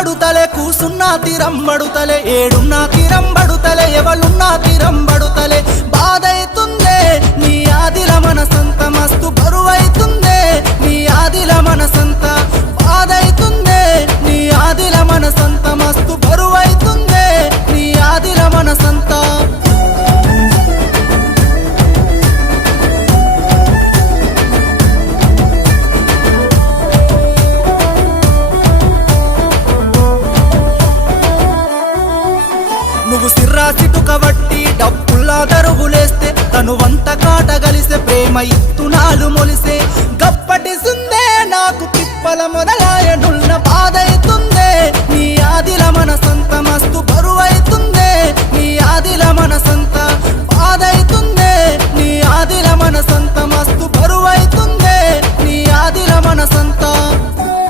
తీరంబడుతలే కూసున్నా తీరంబడుతలే ఏడున్నా తీరంబడుతలే ఎవలున్నా తీరంబడుతలే బాధైతుందే నీ ఆదిల మనసంత మస్తు బరువైతుందే నీ ఆదిల మనసంత బాధైతుందే నీ ఆదిల మనసంత మస్తు బరువైతుందే నీ ఆదిల మనసంత నువ్వు సిర్రాసిటు కబట్టి డబ్బుల్లా దరుగులేస్తే తను వంత కాటగలిసే ప్రేమ ఇత్తునాలు మొలిసే గప్పటి సుందే నాకు తిప్పల మొదలాయనున్న బాధైతుందే నీ ఆదిల మనసంత మస్తు బరువైతుందే నీ ఆదిల మనసంత బాధైతుందే నీ ఆదిల మనసంత మస్తు బరువైతుందే నీ ఆదిల మనసంత